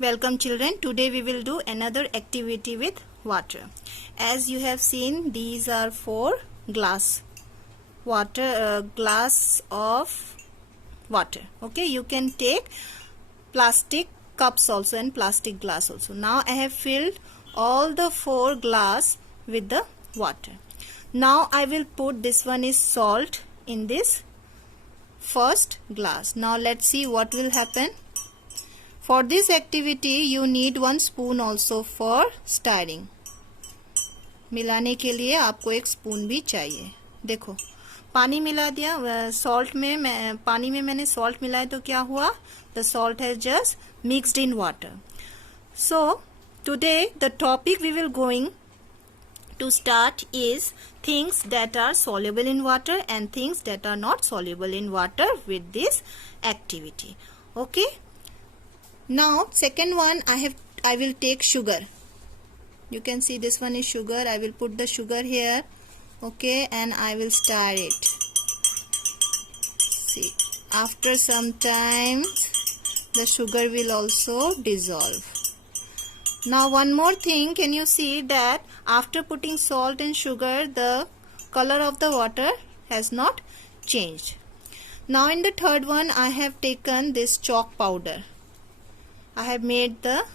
Welcome children. Today we will do another activity with water. As you have seen, these are four glass of water. Okay, you can take plastic cups also and plastic glass also. Now I have filled all the four glass with the water. Now I will put this one is salt in this first glass. Now let's see what will happen. For this activity you need 1 spoon also for stirring. मिलाने के लिए आपको 1 spoon भी चाहिए. देखो पानी मिला दिया सॉल्ट में पानी में मैंने सॉल्ट मिलाया तो क्या हुआ? The salt has just mixed in water. So today the topic we will going to start is things that are soluble in water and things that are not soluble in water with this activity. Okay. Now second one I will take sugar. You can see this one is sugar. I will put the sugar here. Okay, and I will stir it. See, after some time the sugar will also dissolve. Now one more thing, can you see that after putting salt and sugar the color of the water has not changed. Now in the third one I have taken this chalk powder. I have made the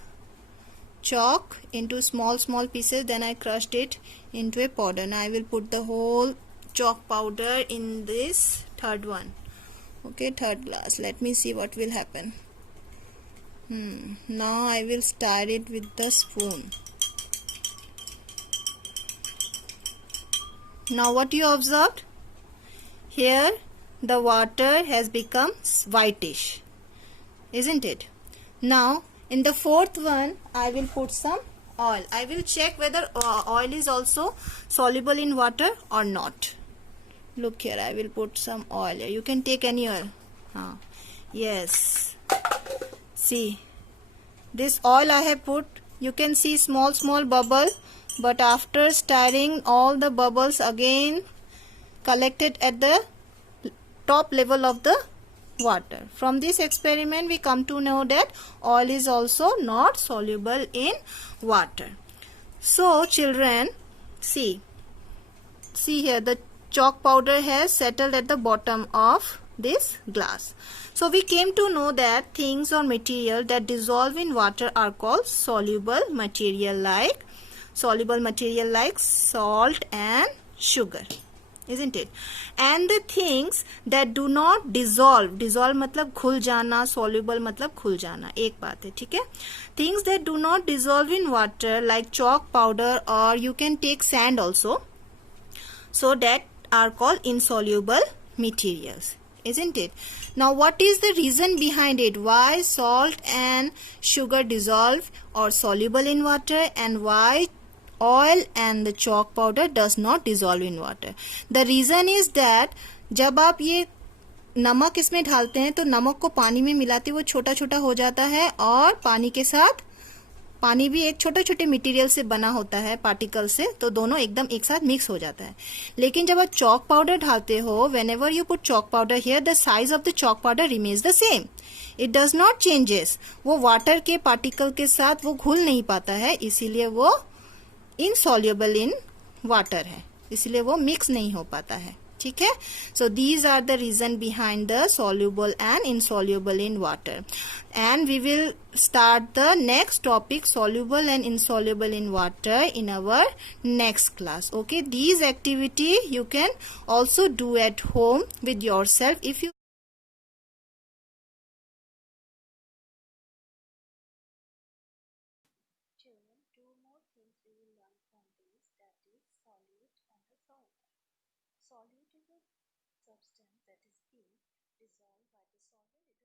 chalk into small pieces, then I crushed it into a powder. Now I will put the whole chalk powder in this third one. Okay, third glass. Let me see what will happen. Now I will stir it with the spoon. Now what you observed? Here the water has become whitish, isn't it? Now in the fourth one I will put some oil. I will check whether oil is also soluble in water or not. Look here, I will put some oil. You can take any oil. Yes, see, this oil I have put, you can see small bubble, but after stirring all the bubbles again collected at the top level of the water. From this experiment we come to know that oil is also not soluble in water. So children, see here the chalk powder has settled at the bottom of this glass. So we came to know that things or material that dissolve in water are called soluble material like salt and sugar, isn't it? And the things that do not dissolve मतलब घुल जाना, soluble मतलब घुल जाना, एक बात है, ठीक है? Things that do not dissolve in water like chalk powder, or you can take sand also, so that are called insoluble materials, isn't it? Now what is the reason behind it? Why salt and sugar dissolve or soluble in water, and why oil and the chalk powder does not dissolve in water? The reason is that जब आप ये नमक इसमें डालते हैं तो नमक को पानी में मिलाते वो छोटा छोटा हो जाता है, और पानी के साथ पानी भी एक छोटे मटेरियल से बना होता है, पार्टिकल से, तो दोनों एकदम एक साथ मिक्स हो जाता है. लेकिन जब आप चॉक पाउडर डालते हो, whenever you put chalk powder here, the size of the chalk powder remains the same. It does not changes. वो वाटर के पार्टिकल के साथ वो घुल नहीं पाता है, इसीलिए वो insoluble in water है, इसलिए वो मिक्स नहीं हो पाता है, ठीक है? So these are the reason behind the soluble and insoluble in water. And we will start the next topic, soluble and insoluble in water, in our next class. Okay, these activity you can also do at home with yourself if you Solute is a substance that is weak, dissolved by the solvent.